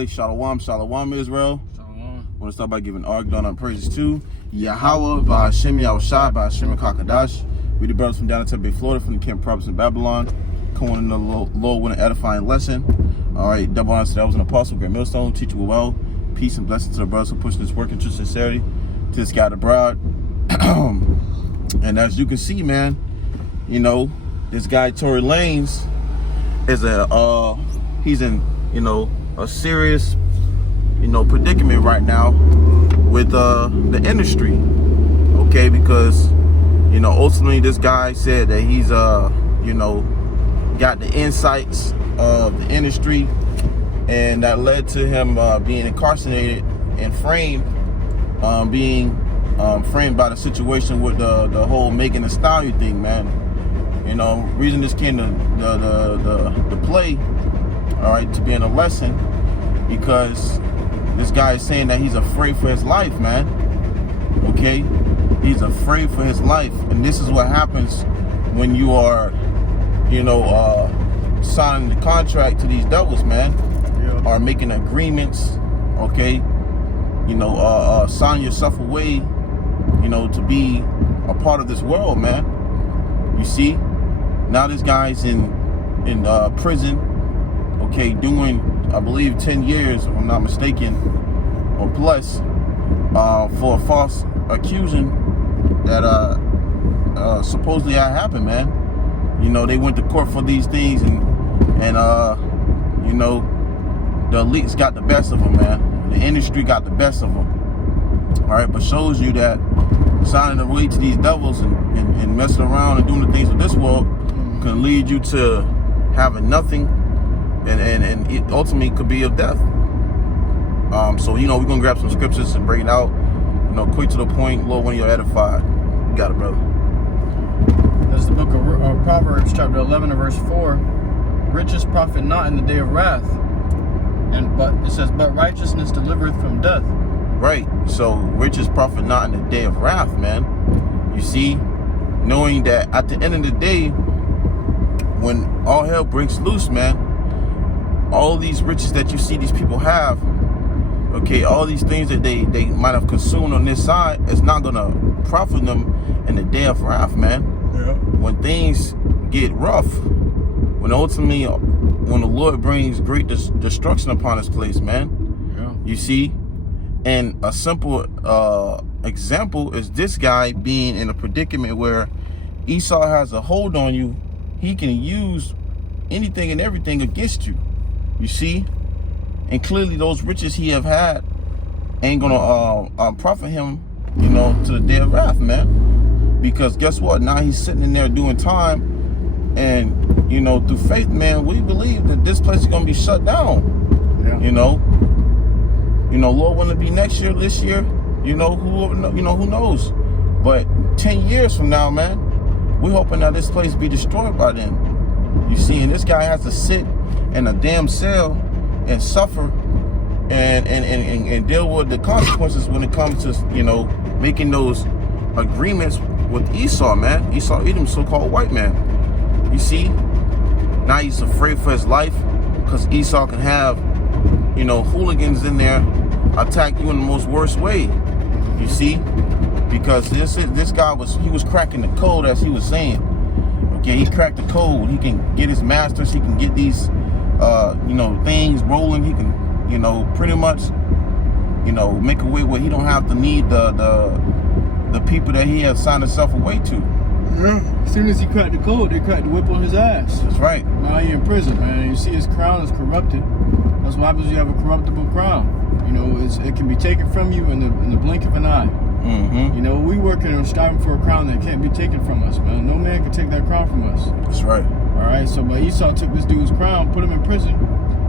everybody. Shalom, Israel. Shalom. I want to start by giving all honor and praises to YAHAWAH, BAHASHAM, YAHAWASHI, BAHASHAM, and QADASH. We the brothers from down in Tampa Bay, Florida, from the Camp Province in Babylon, coming in the Lord with an edifying lesson. All right, double honor to that was an apostle, great millstone, teach you well. Peace and blessings to the brothers who push this work into sincerity, to this guy, the bride. And as you can see, man, you know, this guy Tory Lanez is he's in, you know, a serious, you know, predicament right now with the industry, okay? Because, you know, ultimately this guy said that he's you know, got the insights of the industry, and that led to him being incarcerated and framed, being framed by the situation with the whole Megan Thee Stallion thing, man. You know, reason this came to the play, all right, to being a lesson, because this guy is saying that he's afraid for his life, man. Okay, he's afraid for his life, and this is what happens when you are, you know, signing the contract to these devils, man. Yeah. Or making agreements, okay. You know, sign yourself away, you know, to be a part of this world, man. You see, now this guy's in prison, okay, doing, I believe, 10 years, if I'm not mistaken, or plus, for a false accusation that supposedly had happened, man. You know, they went to court for these things, and you know, the elites got the best of them, man. The industry got the best of them. All right, but shows you that signing away to these devils and messing around and doing the things of this world can lead you to having nothing, and it ultimately could be of death. So, you know, we're gonna grab some scriptures and bring it out, you know, quick to the point. Lord, when you're edified, you got it, brother. That's the book of Proverbs, chapter 11 and verse 4. Riches profit not in the day of wrath, but it says, but righteousness delivereth from death. Right. So riches profit not in the day of wrath, man. You see, knowing that at the end of the day, when all hell breaks loose, man, all these riches that you see these people have, okay, all these things that they might have consumed on this side, it's not gonna profit them in the day of wrath, man. Yeah. When things get rough, when ultimately, when the Lord brings great destruction upon this place, man. Yeah. You see, and a simple example is this guy being in a predicament where Esau has a hold on you. He can use anything and everything against you. You see, and clearly those riches he have had ain't gonna profit him, you know, to the day of wrath, man. Because guess what? Now he's sitting in there doing time, and you know, through faith, man, we believe that this place is gonna be shut down. Yeah. You know, Lord, when it be next year, this year, you know, who knows? But 10 years from now, man, we're hoping that this place be destroyed by then. You see, and this guy has to sit in a damn cell and suffer and deal with the consequences when it comes to, you know, making those agreements with Esau, man. Esau, Edom, so-called white man. You see, now he's afraid for his life because Esau can have, you know, hooligans in there attack you in the most worst way. You see, because this guy was cracking the code, as he was saying. Okay, he cracked the code. He can get his masters. He can get these, you know, things rolling. He can, you know, pretty much, you know, make a way where he don't have to need the people that he has signed himself away to. Yeah. As soon as he cracked the code, they cracked the whip on his ass. That's right. Now he's in prison, man. You see his crown is corrupted. That's what happens when you have a corruptible crown. You know, it can be taken from you in the blink of an eye. Mm-hmm. You know, we working and striving for a crown that can't be taken from us, man. No man can take that crown from us. That's right. All right, so but Esau took this dude's crown, put him in prison,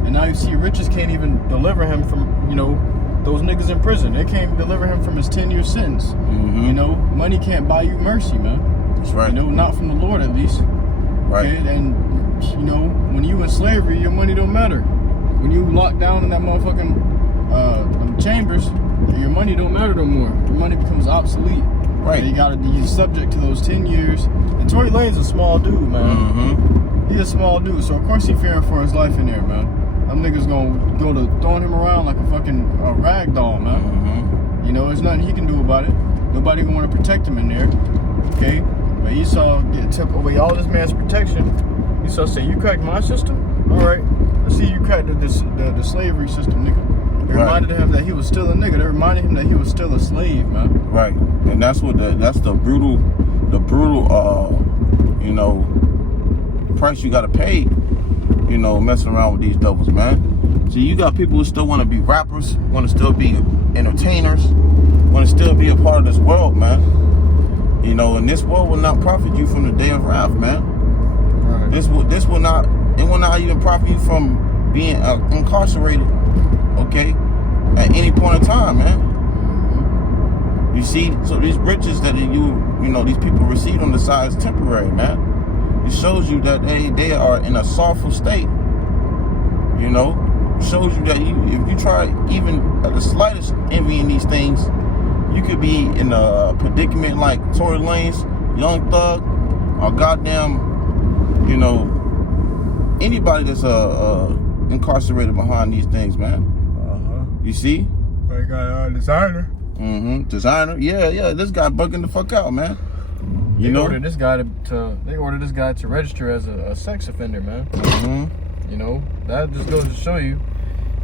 and now you see riches can't even deliver him from, you know, those niggas in prison. They can't deliver him from his 10-year sentence. Mm-hmm. You know, money can't buy you mercy, man. That's right. You know, not from the Lord at least. Right. Okay? And, you know, when you in slavery, your money don't matter. When you locked down in that motherfucking them chambers, your money don't matter no more. Your money becomes obsolete. Right. You gotta be subject to those 10 years. And Tory Lanez a small dude, man. Mm-hmm. He's a small dude, so of course he's fearing for his life in there, man. them niggas gonna go to throwing him around like a fucking rag doll, man. You know, there's nothing he can do about it. Nobody gonna want to protect him in there, okay? But Esau took away all this man's protection. Esau said, "You cracked my system? All right, let's see you cracked the slavery system, nigga." It reminded him that he was still a nigga. It reminded him that he was still a slave, man. Right, and that's what that's the brutal, you know, price you gotta pay, you know, messing around with these devils, man. See, you got people who still want to be rappers, want to still be entertainers, want to still be a part of this world, man. You know, and this world will not profit you from the day of wrath, man. Right. This will not, it will not even profit you from being incarcerated, okay, at any point in time, man. You see, so these riches that you know, these people receive on the side is temporary, man. It shows you that they are in a sorrowful state, you know. It shows you that if you try even at the slightest envying these things, you could be in a predicament like Tory Lanez, Young Thug, or goddamn, you know, anybody that's incarcerated behind these things, man. You see? They got designer. Designer. Yeah. This guy bugging the fuck out, man. They ordered this guy to register as a sex offender, man. You know, that just goes to show you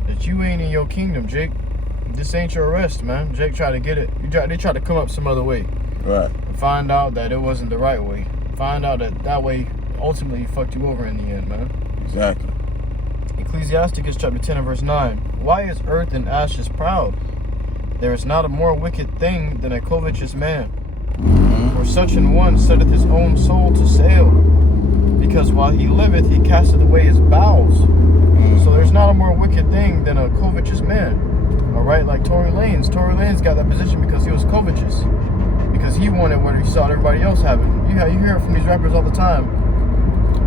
that you ain't in your kingdom, Jake. This ain't your arrest, man. Jake tried to get it. They tried to come up some other way. Right. And find out that it wasn't the right way. Find out that way ultimately fucked you over in the end, man. Exactly. Ecclesiasticus chapter 10 and verse 9. Why is earth and ashes proud? There is not a more wicked thing than a covetous man. For such an one setteth his own soul to sale, because while he liveth he casteth away his bowels. So there's not a more wicked thing than a covetous man. Alright, like Tory Lanez. Tory Lanez got that position because he was covetous. Because he wanted what he saw everybody else having. You hear it from these rappers all the time.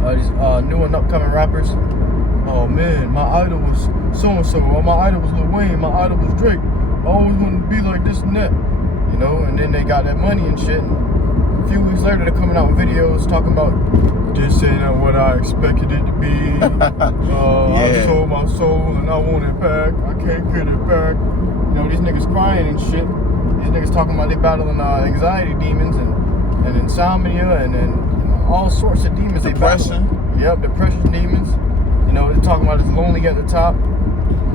These new and upcoming rappers. Oh man, my idol was so-and-so. Or my idol was Lil Wayne. My idol was Drake. I always wanted to be like this and that. You know, and then they got that money and shit. And a few weeks later, they're coming out with videos talking about, this ain't what I expected it to be. I sold my soul and I want it back. I can't get it back. You know, these niggas crying and shit. These niggas talking about they battling anxiety demons and insomnia and all sorts of demons. Depression. Yep, depression demons. You know, they're talking about it's lonely at the top.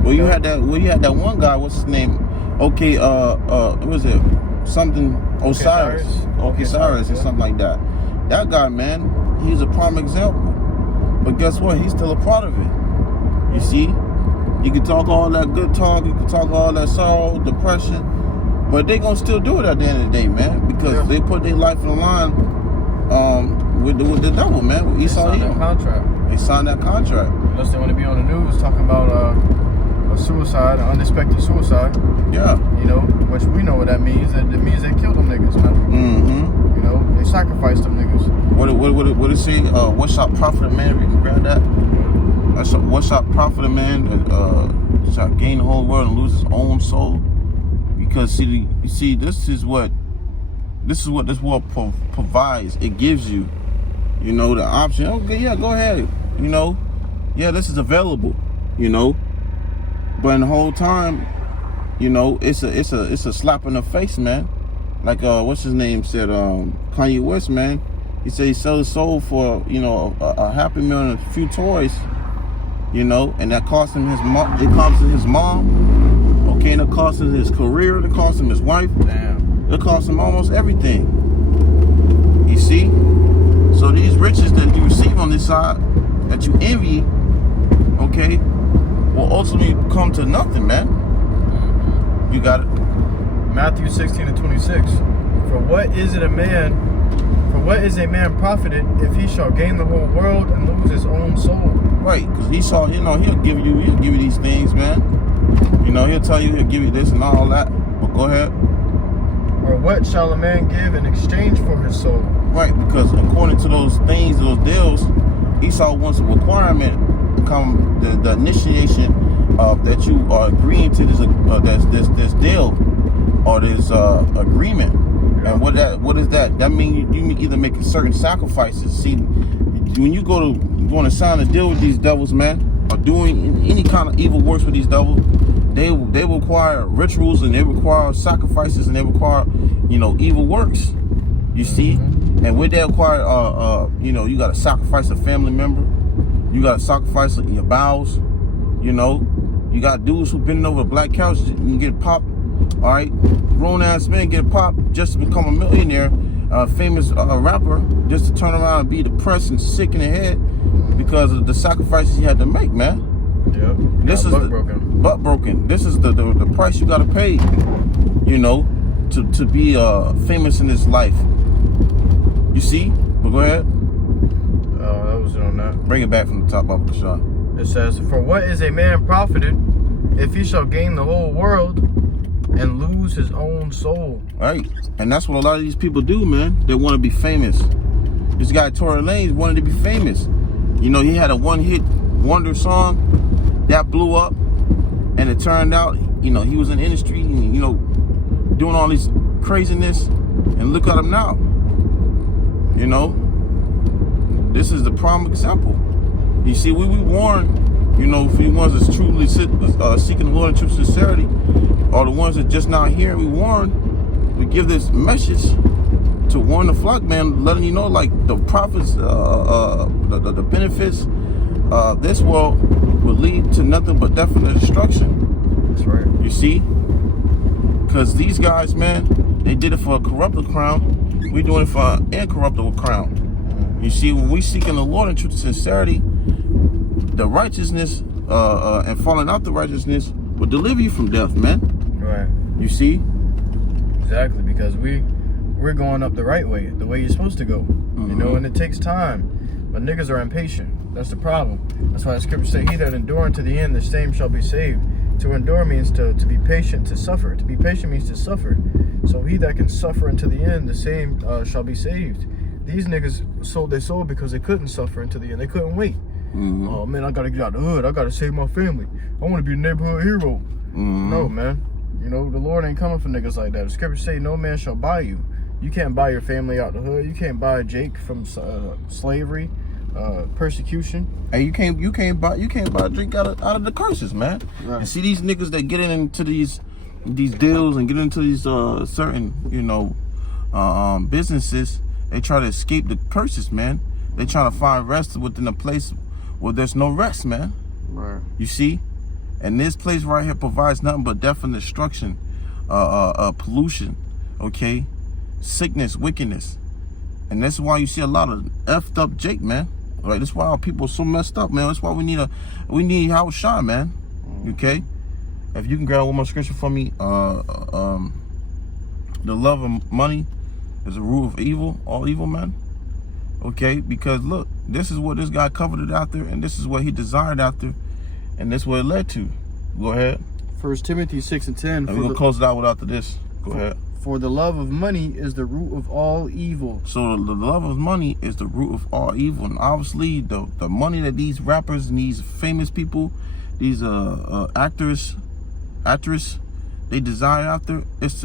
Well, you had that one guy. What's his name? Okay, what was it? Something Osiris. Osiris or something like that. That guy, man, he's a prime example. But guess what? He's still a part of it. You see? You can talk all that good talk, you can talk all that sorrow, depression, but they gonna still do it at the end of the day, man, because they put their life on the line with the devil, man. With Esau. They signed that contract. They signed that contract. Unless they want to be on the news talking about a suicide, an unexpected suicide. Yeah. You know, which we know what that means. That means they killed them niggas, man. You know, they sacrificed them niggas. What it say? What shall profit a man? We can grab that. What shall profit a man? Shall gain the whole world and lose his own soul? Because see, this is what this world provides. It gives you, you know, the option. Okay, yeah, go ahead. You know, yeah, this is available. You know, but in the whole time, you know, it's a slap in the face, man. Like what's his name said, Kanye West, man. He said he sold his soul for, you know, a happy meal and a few toys, you know, and that cost him his mom. It cost him his mom. Okay, and it cost him his career. It cost him his wife. Damn. It cost him almost everything. You see? So these riches that you receive on this side, that you envy, okay, will ultimately come to nothing, man. You got it. Matthew 16 and 26. For what is a man profited if he shall gain the whole world and lose his own soul? Right, because Esau, you know, he'll give you these things, man. You know, he'll tell you he'll give you this and all that. But go ahead. Or what shall a man give in exchange for his soul? Right, because according to those things, those deals, Esau wants a requirement to come the initiation of that you are agreeing to this deal or this agreement. And what is that? That means you either make certain sacrifices. See, when you go to sign a deal with these devils, man, are doing any kind of evil works with these devils, they require rituals, and they require sacrifices, and they require, you know, evil works. You see? And with that require, you know, you got to sacrifice a family member. You got to sacrifice your bowels. You know, you got dudes who bending over the black couch and get popped. All right, grown ass men get popped just to become a millionaire, famous rapper, just to turn around and be depressed and sick in the head because of the sacrifices he had to make, man. Yeah, this is butt broken. This is the price you gotta pay, you know, to be famous in this life. You see? But go ahead. That was on that. Bring it back from the top of the shot. It says, "For what is a man profited if he shall gain the whole world and lose his own soul?" Right, and that's what a lot of these people do, man. They want to be famous. This guy TORY Lanez wanted to be famous. You know, he had a one-hit wonder song that blew up, and it turned out, you know, he was in the industry, and, you know, doing all this craziness, and look at him now. You know, this is the prime example. You see, we warn, you know, for the ones that's truly seeking the Lord in true sincerity, or the ones that just not here, we warn, we give this message to warn the flock, man, letting you know, like, the profits, the benefits, this world will lead to nothing but definite destruction. That's right. You see? Because these guys, man, they did it for a corruptible crown. We're doing it for an incorruptible crown. You see, when we seeking the Lord in truth and sincerity, the righteousness and falling out the righteousness will deliver you from death, man. Right. You see? Exactly, because we're going up the right way, the way you're supposed to go. You know, and it takes time. But niggas are impatient. That's the problem. That's why the scripture say, "He that endureth to the end, the same shall be saved." To endure means to be patient, to suffer. To be patient means to suffer. So he that can suffer unto the end, the same shall be saved. These niggas sold their soul because they couldn't suffer until the end. They couldn't wait. Oh man, I gotta get out the hood. I gotta save my family. I want to be a neighborhood hero. No, man. You know, the Lord ain't coming for niggas like that. The scripture say, "No man shall buy you." You can't buy your family out the hood. You can't buy Jake from slavery, persecution. Hey, you can't buy a drink out of the curses, man. Right. And see these niggas that get into these deals and get into these certain, you know, businesses. They try to escape the curses, man. They try to find rest within a place where there's no rest, man. Right. You see? And this place right here provides nothing but death and destruction, pollution, okay? Sickness, wickedness. And that's why you see a lot of effed up Jake, man. Right? That's why our people are so messed up, man. That's why we need YAHAWASHI, man. Okay? If you can grab one more scripture for me, the love of money is the root of evil, all evil, man. Okay, because look, this is what this guy coveted after, and this is what he desired after, and this is what it led to. Go ahead. 1 Timothy 6:10. And we're gonna close it out without this. Go ahead. For the love of money is the root of all evil. So the love of money is the root of all evil, and obviously the money that these rappers and these famous people, these actors, they desire after, it's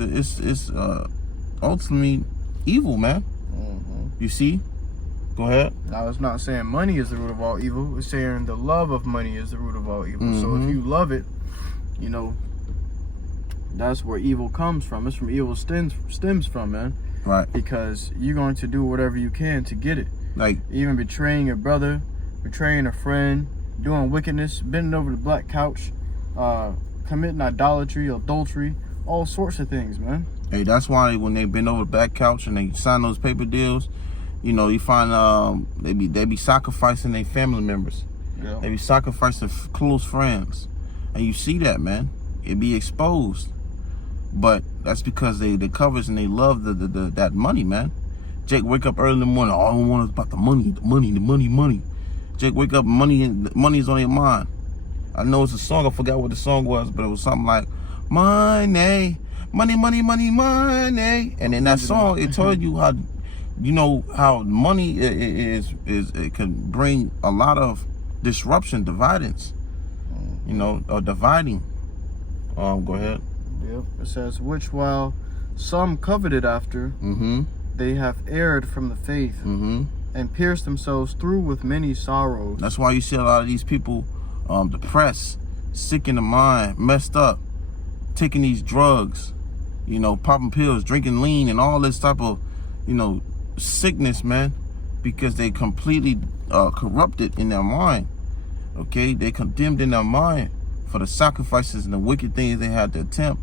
ultimately evil, man. You see? Go ahead. Now, it's not saying money is the root of all evil. It's saying the love of money is the root of all evil. So if you love it, you know, that's where evil comes from. It's from evil stems from, man. Right. Because you're going to do whatever you can to get it. Like even betraying your brother, betraying a friend, doing wickedness, bending over the black couch, committing idolatry, adultery, all sorts of things, man. Hey, that's why when they bend over the back couch and they sign those paper deals, you know, you find they be sacrificing their family members. Yeah. They be sacrificing close friends, and you see that, man. It be exposed, but that's because they covers and they love that money, man. Jake wake up early in the morning. All I want is about the money. Jake wake up, money's on your mind. I know it's a song. I forgot what the song was, but it was something like money. And in that song, it told you how, you know, how money is it can bring a lot of disruption, dividance, you know, or dividing. Go ahead. Yep. It says, which while some coveted after, they have erred from the faith and pierced themselves through with many sorrows. That's why you see a lot of these people depressed, sick in the mind, messed up, taking these drugs, you know, popping pills, drinking lean, and all this type of, you know, sickness, man, because they completely corrupted in their mind. Okay, they condemned in their mind for the sacrifices and the wicked things they had to attempt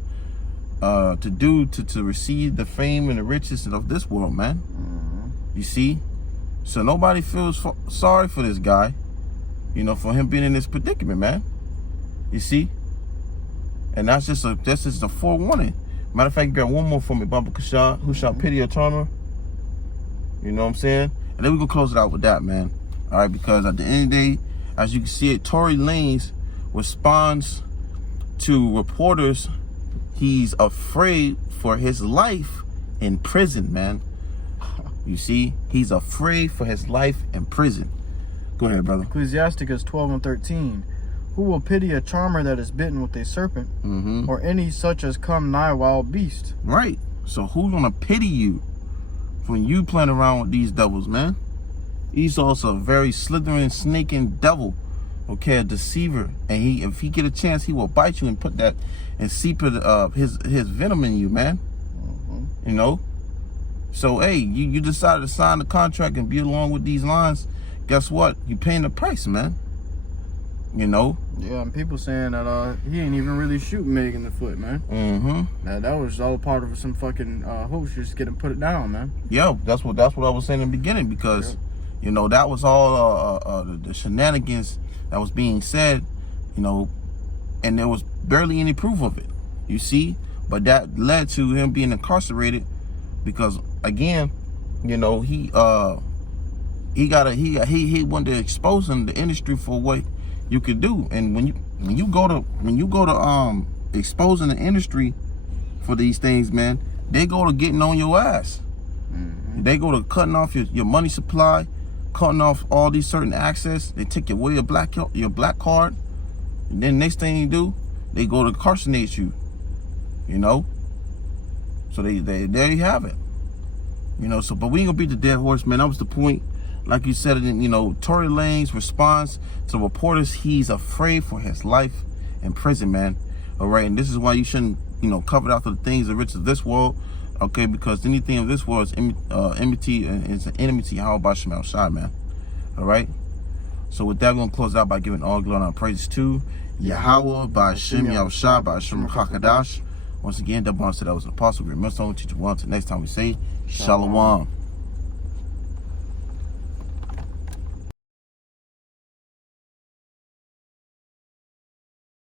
to do to receive the fame and the riches of this world, man. You see, so nobody feels sorry for this guy, you know, for him being in this predicament, man. You see, and that's just a forewarning. Matter of fact, you got one more for me, Baba Kashad. Who shall pity your charmer? You know what I'm saying? And then we gonna close it out with that, man. All right, because at the end of the day, as you can see it, Tory Lanez responds to reporters. He's afraid for his life in prison, man. You see, he's afraid for his life in prison. Go ahead, brother. Ecclesiasticus 12:13. Who will pity a charmer that is bitten with a serpent, or any such as come nigh wild beast? Right. So who's gonna pity you when you playing around with these devils, man? Esau's a very slithering, snaking devil. Okay, a deceiver, and if he get a chance, he will bite you and put that and seep his venom in you, man. You know. So hey, you decided to sign the contract and be along with these lines. Guess what? You paying the price, man. You know. Yeah, and people saying that he ain't even really shoot Meg in the foot, man. That was all part of some fucking hoax just getting put it down, man. Yeah, that's what I was saying in the beginning, because you know, that was all the shenanigans that was being said, you know, and there was barely any proof of it, you see. But that led to him being incarcerated because, again, you know, he wanted to expose the industry for what you could do. And when you go to exposing the industry for these things, man, they go to getting on your ass. They go to cutting off your money supply, cutting off all these certain access. They take away your black card, and then next thing you do, they go to incarcerate you. You know, so they there you have it. You know, so but we ain't gonna beat the dead horse, man. That was the point. Like you said, you know, Tory Lanez responds to reporters. He's afraid for his life in prison, man. All right, and this is why you shouldn't, you know, covet after the things, the riches of this world. Okay, because anything of this world is enmity, is an enemy to YAHAWASHI, man. All right. So with that, we're gonna close out by giving all glory and praise to Yahawah, BAHASHAM, YAHAWASHI, QADASH. Once again, double honor to that was an apostle, great millstone, teacher one. Till next time we say, Shalom.